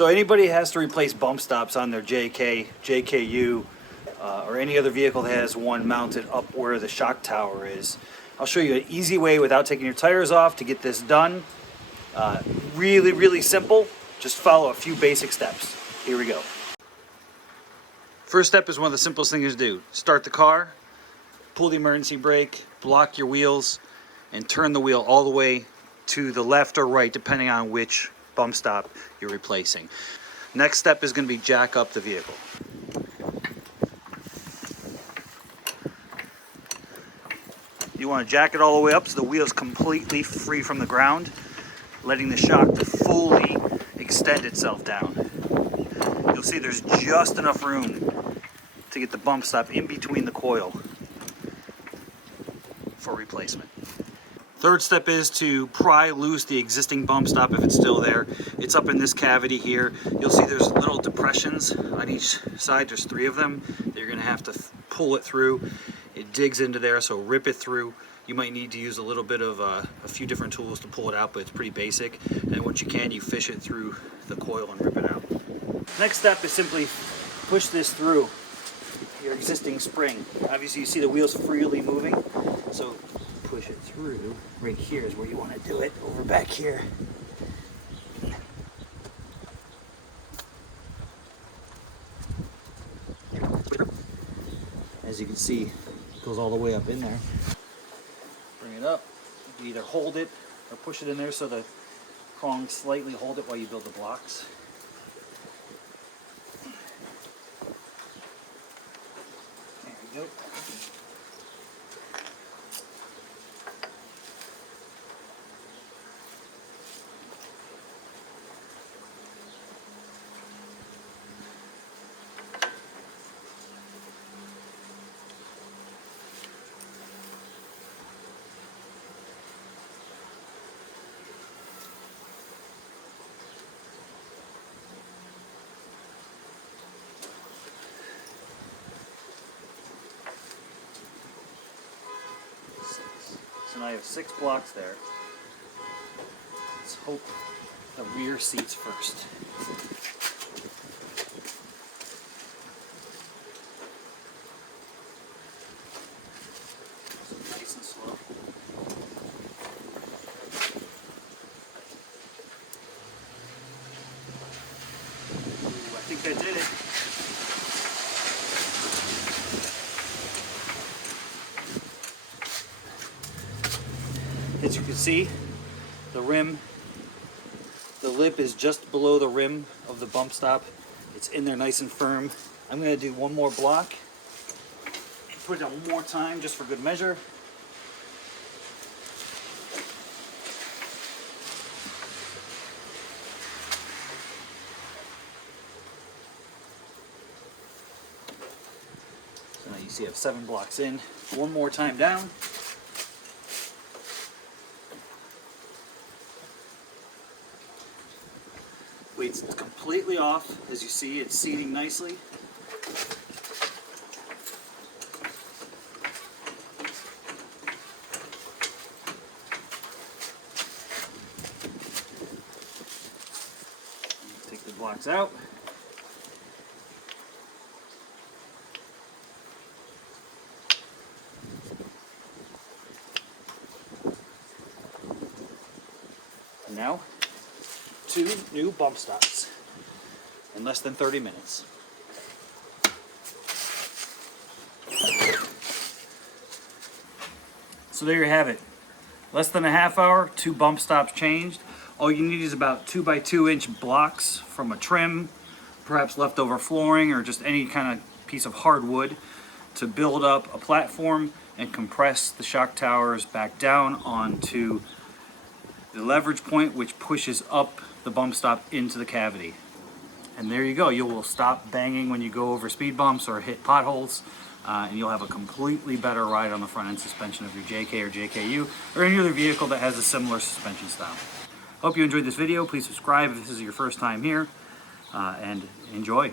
So anybody has to replace bump stops on their JK, JKU, or any other vehicle that has one mounted up where the shock tower is. I'll show you an easy way without taking your tires off to get this done. Really, really simple. Just follow a few basic steps. Here we go. First step is one of the simplest things to do. Start the car, pull the emergency brake, block your wheels, and turn the wheel all the way to the left or right, depending on which bump stop you're replacing. Next step is going to be jack up the vehicle. You want to jack it all the way up so the wheel's completely free from the ground, letting the shock to fully extend itself down. You'll see there's just enough room to get the bump stop in between the coil for replacement. Third step is to pry loose the existing bump stop if it's still there. It's up in this cavity here. You'll see there's little depressions on each side. There's 3 of them. You're going to have to pull it through. It digs into there, so rip it through. You might need to use a little bit of a few different tools to pull it out, but it's pretty basic. And once you can, you fish it through the coil and rip it out. Next step is simply push this through your existing spring. Obviously you see the wheels freely moving, so push it through. Right here is where you want to do it, over back here. As you can see, it goes all the way up in there. Bring it up. You either hold it or push it in there so the prongs slightly hold it while you build the blocks. There we go. So now you have 6 blocks there. Let's hope the rear seats first. So nice and slow. Ooh, I think that did it. As you can see, the lip is just below the rim of the bump stop. It's in there nice and firm. I'm going to do one more block. Put it down one more time just for good measure. So now you see I have 7 blocks in. One more time down. Weight's completely off. As you see, it's seating nicely. Take the blocks out. And now, 2 new bump stops in less than 30 minutes. So there you have it. Less than a half hour, 2 bump stops changed. All you need is about 2 by 2 inch blocks from a trim, perhaps leftover flooring or just any kind of piece of hardwood to build up a platform and compress the shock towers back down onto the leverage point, which pushes up the bump stop into the cavity. And there you go. You will stop banging when you go over speed bumps or hit potholes, and you'll have a completely better ride on the front end suspension of your JK or JKU or any other vehicle that has a similar suspension style. Hope you enjoyed this video. Please subscribe if this is your first time here, and enjoy.